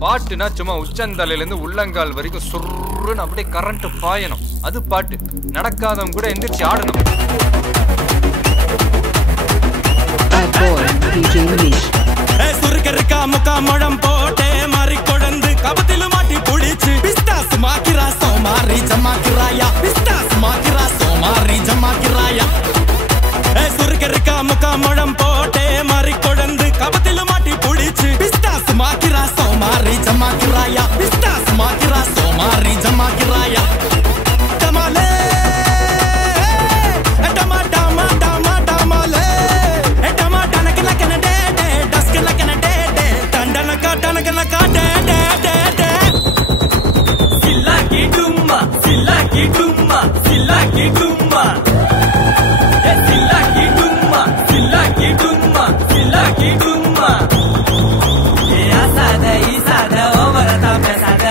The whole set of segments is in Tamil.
பாட்டுனா சும்மா உச்சந்தலையிலேருந்து உள்ளங்கால் வரைக்கும் சுருன்னு அப்படியே கரண்ட் பாயணும். அது பாட்டு. நடக்காதவங்க கூட எந்திரிச்சு ஆடணும். சுருக்கருக்கா முக்கா முழம் போட்டே மாறி கொடந்து கபத்தில மாட்டி புடிச்சு பிஸ்தாஸ் மாக்கிரா சோமாரி ஜமாக்கிராயா பிஸ்தாஸ் மாக்கிரா சோமாரி ஜமாக்கிராயா சுருக்கருக்கா முக்கா முழம் போட்டே மாறி கொடந்து கபத்தில மாட்டி புடிச்சு பிஸ்தாஸ் மாக்கிரா சோமாரி ஜமாக்கிராயா பிஸ்தாஸ் மாக்கிரா சோமாரி ஜமாக்கிராயா டமாலே டமா டமா டமா டமாலே டமா டனக்கல கனடே டஸ்கல கனடே டண்டனக்கா டனக்கலக்கா டே டே டே டே சில்லாக்கி டும்மா சில்லாக்கி டும்மா சில்லாக்கி டும்மா சில்லாக்கி டும்மா சில்லாக்கி டும்மா சில்லாக்கி டும்மா ஏ ஆசாத ஈசாத ஓவரதா பேசாத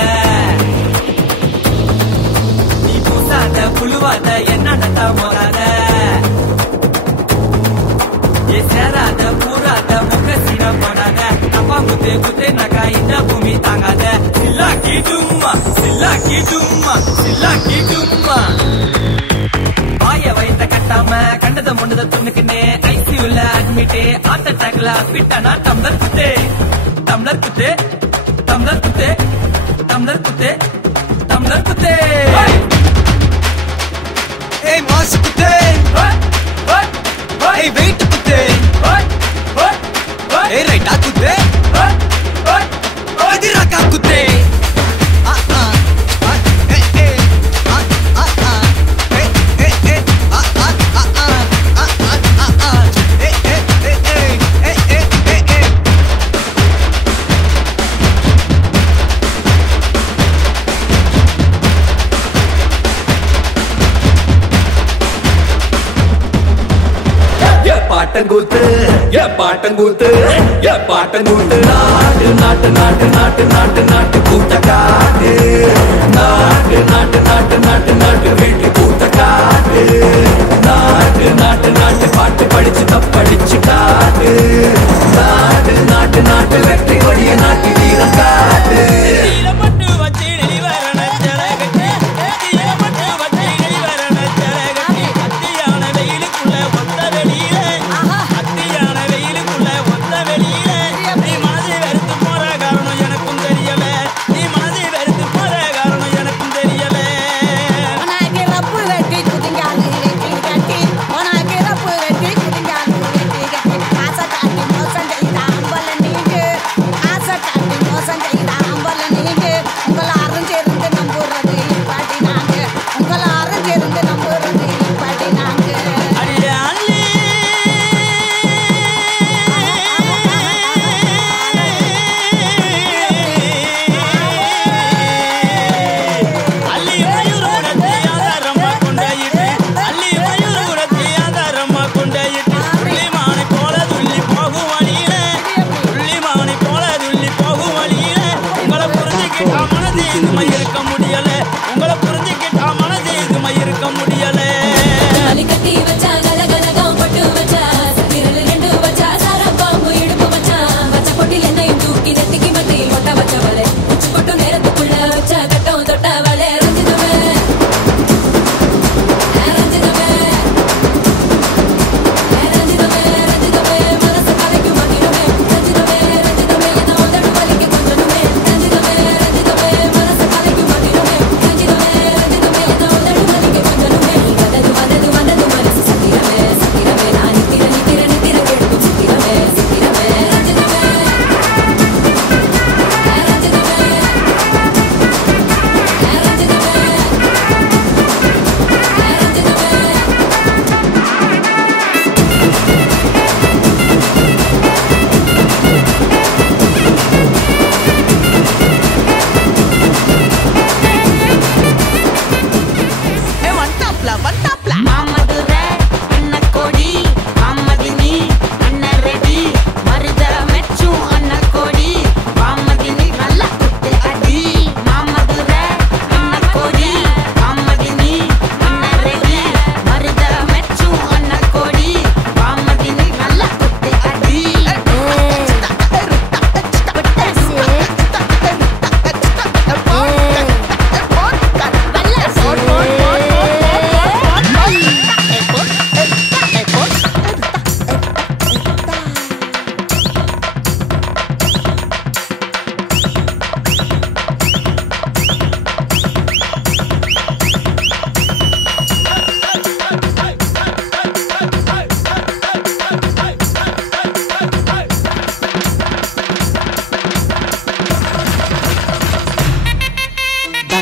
நீ பூசாத புழுவாத என்னடத்த மோதாத ஏ சேராத பூராத முக்க சீன போடாத அப்பா குத்தே குத்தே நகா இந்த பூமி தாங்காத சில்லாக்கி டும்மா சில்லாக்கி டும்மா சில்லாக்கி டும்மா வாய வைத்த கட்டாம கண்டத முண்டத துண்ணுக்குன்னே ஐசியூல அட்மிட்டே ஆத்த அட்டாக்ல பிட்டானா டம்ளர் குத்தே டம்ளர் குத்தே டம்ளர் குத்தே டம்ளர் குத்தே டம்ளர் குத்தே ஏய் மாஸ் குத்தே ஏய் வெயிட் குத்தே ஏய் ரைட்டா குத்தே அதிரக்கா குத்தே பாட்டங்கூத்து ஏ பாட்டங்கூத்து ஏ பாட்டங்கூத்து நாட்டு நாட்டு நாட்டு நாட்டு நாட்டு நாட்டு கூத்த காட்டு நாட்டு நாட்டு நாட்டு நாட்டு நாட்டு வீட்டு கூத்த காட்டு நாட்டு நாட்டு நாட்டு பாட்டு படிச்சு தப்படிச்சு காட்டு நாட்டு நாட்டு நாட்டு வெற்றி கொடிய நாட்டி வீரம் காட்டு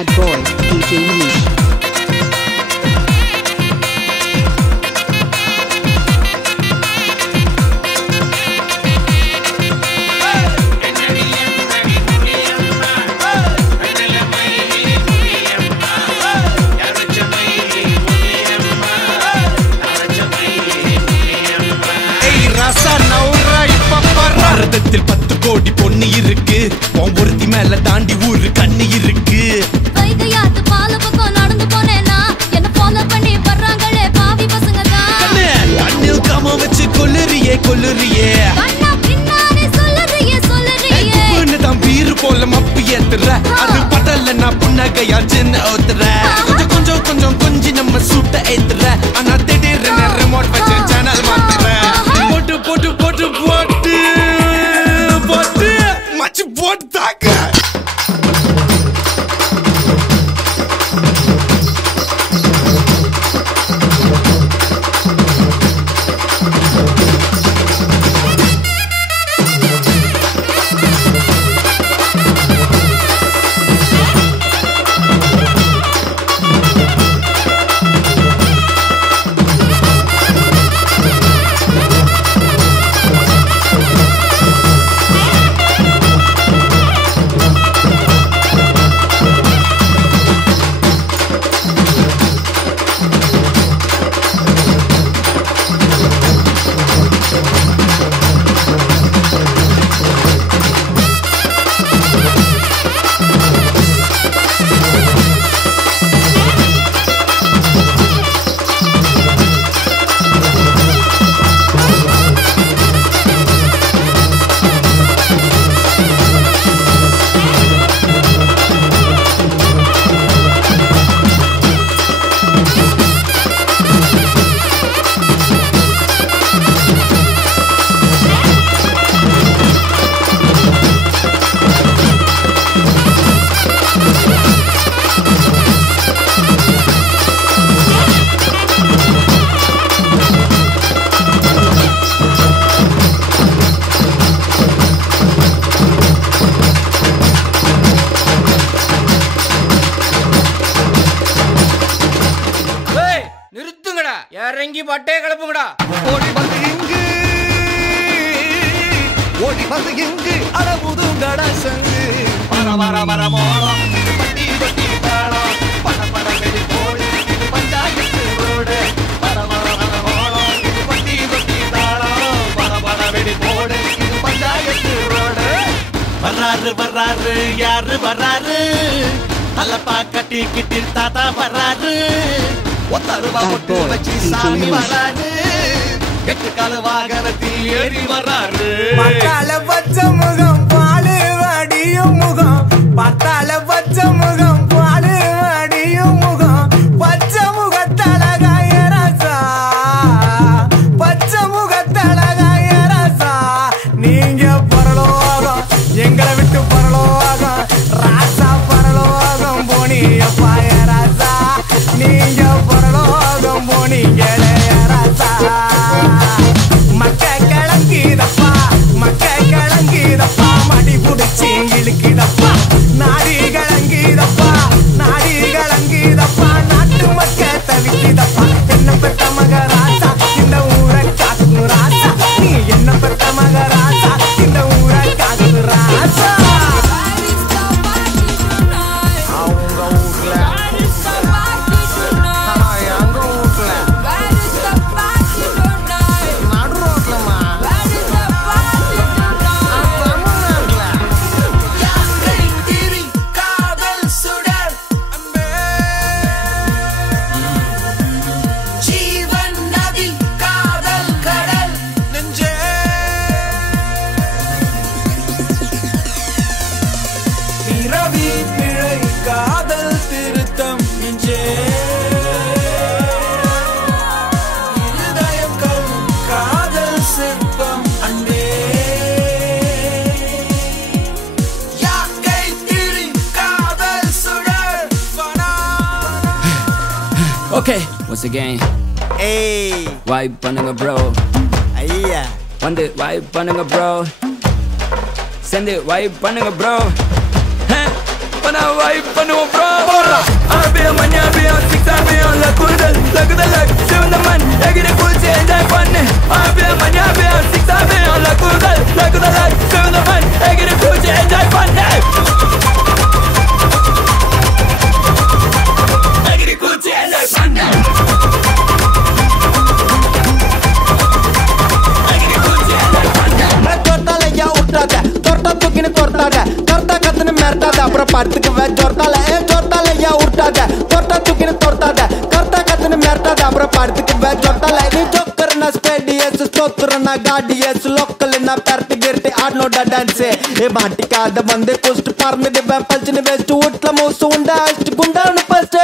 Bad boy, DJ Manish. பாரதத்தில் 10 கோடி பொண்ணு இருக்கு ஒவ்வொருத்தி மேல தாண்டி ஊரு கண்ணு இருக்கு வைகையாத்து பால பக்கம் நடந்து போனேனா என்ன ஃபாலோ பண்ணி வர்றாங்களே பாவி பசங்க தான் கண்ணில் காம வச்சு கொல்லுறியே கண்ணா பின்னாடி சொல்லுறியே பொண்ணு தான் பீரு போல மப்பி ஏத்துற அது படல நான் புன்னகையா சின்ன ஓத்துற கொஞ்சம் கொஞ்சி நம்ம சூட்ட ஏத்துற ஆனா திடீர்னு ரிமோட் வச்சு சேனல் மாத்துற போட்டு போட்டு போட்டு போட்டு போட்டு மச்சு போட்டாக்க இறங்கி பட்டே கிளப்புங்கடா ஓடி வந்து எங்கு அடமுதுங்கடா சங்கு வர வர வர மோளம் பட்டி பட்டி தாளம் பட பட வெடி போடு இது பஞ்சாயத்து ரோடு வர வர வர மோளம் பட்டி பட்டி தாளம் பட பட வெடி போடு இது பஞ்சாயத்து ரோடு வர்றாரு யாரு வர்றாரு தலப்பா கட்டி கிட்டி தாத்தா வர்றாரு ஒத்தருவா போட்டு வச்சு சாமி வர்றாரு எட்டு கால வாகனத்தில் ஏறி வர்றாரு பட்டால பச்ச முகம் பாடு வடியும் முகம் பட்டால பச்ச முகம் பாடு வடியும் முகம் பச்சை முகத்தழகாய ராசா பச்சை முகத்தழகாய ராசா நீங்க பரலோகம் எங்களை விட்டு பரலோகம் ராசா பரலோகம் போனியப்பாய ராசா நீங்க பரலோகம் போனீங்களே ராசா மக்க கிளங்கிதப்பா மடி புடிச்சி இழுக்கிதப்பா நாடி கிளங்கிதப்பா நாட்டு மக்க தவிக்கிதப்பா என்ன பெத்த மகராசா இந்த ஊரை காக்கு ராசா நீ என்ன பெத்த மகராசா இந்த ஊரை காக்கு ராசா அவங்க ஊர்ல எங்க ஊர்ல நடு ரோட்லமா Okay, once again. Hey, Vibe பண்ணுங்க bro. ஐயா வந்து vibe பண்ணுங்க bro. Send it vibe பண்ணுங்க bro. ஆனா வைப் பண்ணுவோம் bro ஆபியா மணியாபியா சிக்ஸாபியா லகுதல் லக் சிவந்த மண் எகிரி குளிச்சு என்ஜாய் பண்ணு ஆபியா மணியாபியா சிக்ஸாபியா லகுதல் லக் சிவந்த மண் எகிரி குளிச்சு என்ஜாய் பண்ணு எகிரி குளிச்சு என்ஜாய் பண்ணு எகிரி குளிச்சு என்ஜாய் பண்ணு தொட்டாலையா விட்டாத தொட்டா தூக்கின்னு தொட்டாத தொட்டா கத்துன்னு மிரட்டாத அப்புறம் படுத்துக்குவே ஜொர்த்தால ஜொர்த்தாலையா விட்டாத தொட்டா தூக்கின்னு தொட்டாத தொட்டா கத்துன்னு மிரட்டாத அப்புறம் படுத்துக்குவே ஜொர்த்தால நீ ஜோக்கர்னா ஸ்பேடியஸ் ஸ்தோத்திரனா காடியஸ் லோக்கல்னா பெரட்டி கிரட்டி ஆடனோட டான்ஸ் மாட்டிக்காத வந்து குஸ்ட் பறந்துடுவேன் பல்ச்சுன்னு வெஸ்ட் வீட்டுல மோசு உண்டா அஷ்டு குண்டான்னு ஃபர்ஸ்ட்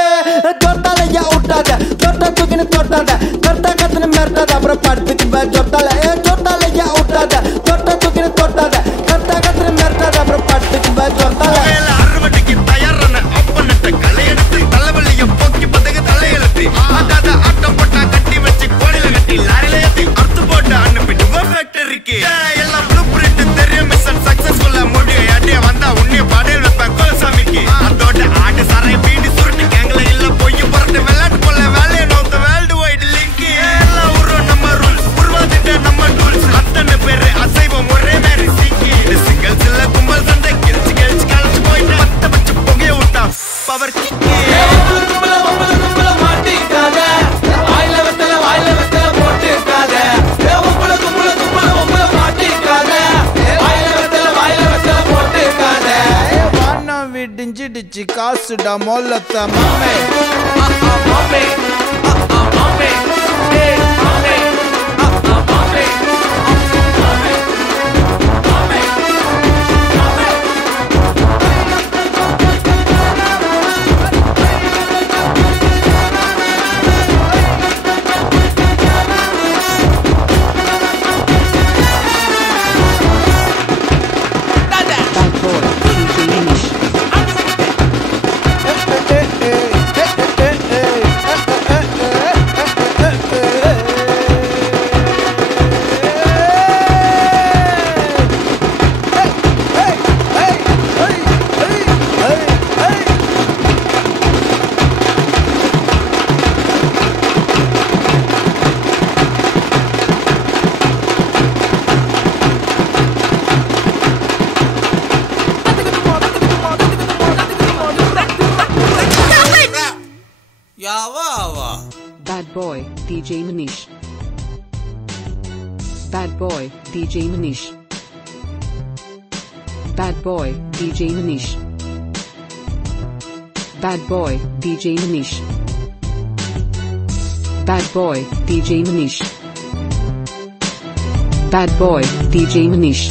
ஜொர்த்தாலையா விட்டாத தொட்டா தூக்கின்னு தொட்டாத தொட்டா கத்துன்னு மிரட்டாத அப்புறம் படுத்துக்குவே ஜொர்த்தால ஜொர்த்தாலையா விட்டாத தொட்டா தூக்கின்னு தொட்டாத தொட்டா கத்துன்னு மிரட்டாத அப்புறம் படுத்துக்குவே ஜொர்த்தால அறுவடைக்கு தயாரான அப்பனத்தை களையெடுத்து தலைவலிய போக்கி பதகு தலையெழுத்து அதாத ஆட்டம் போட்டா கட்டி வச்சு கோடில கட்டி லாரில ஏத்தி அறுத்து போட்டு அனுப்பிட்டு ஃபேக்டரிக்கு எல்லாம் ப்ளூ பிரிண்ட் தெரியும் மிஷன் சக்சஸ்ஃபுல்லா முடியும் அடியே வந்தா உன்னைய பாடையில் வைப்பேன் கோலசாமிக்கு அதோட ஆட்டு சாரை பீடி சுருட்டு கேங்கல இல்ல பொய் புரட்டு விளையாட்டு போல வேலையை நோக்க வேர்ல்டு வைடு லிங்க் எல்லாம் உருவம் நம்ம ரூல்ஸ் உருவாதிட்ட நம்ம டூல்ஸ் அத்தனை பேரு அசைவம் ஒரே மாதிரி சிங்கி சிங்கிள்ஸ் இல்ல கும்பல் சண்டை கெளிச்சு கெளிச்சு கழிச்சு போயிட்டு பத்த பச்சு புகைய விட்டா பவர் கிக்கே விடிஞ்சிடுச்சு காசுடா மொல்லத்த மாமே Bad boy, DJ Manish. Bad boy, DJ Manish. Bad boy, DJ Manish. Bad boy, DJ Manish. Bad boy, DJ Manish. Bad boy, DJ Manish.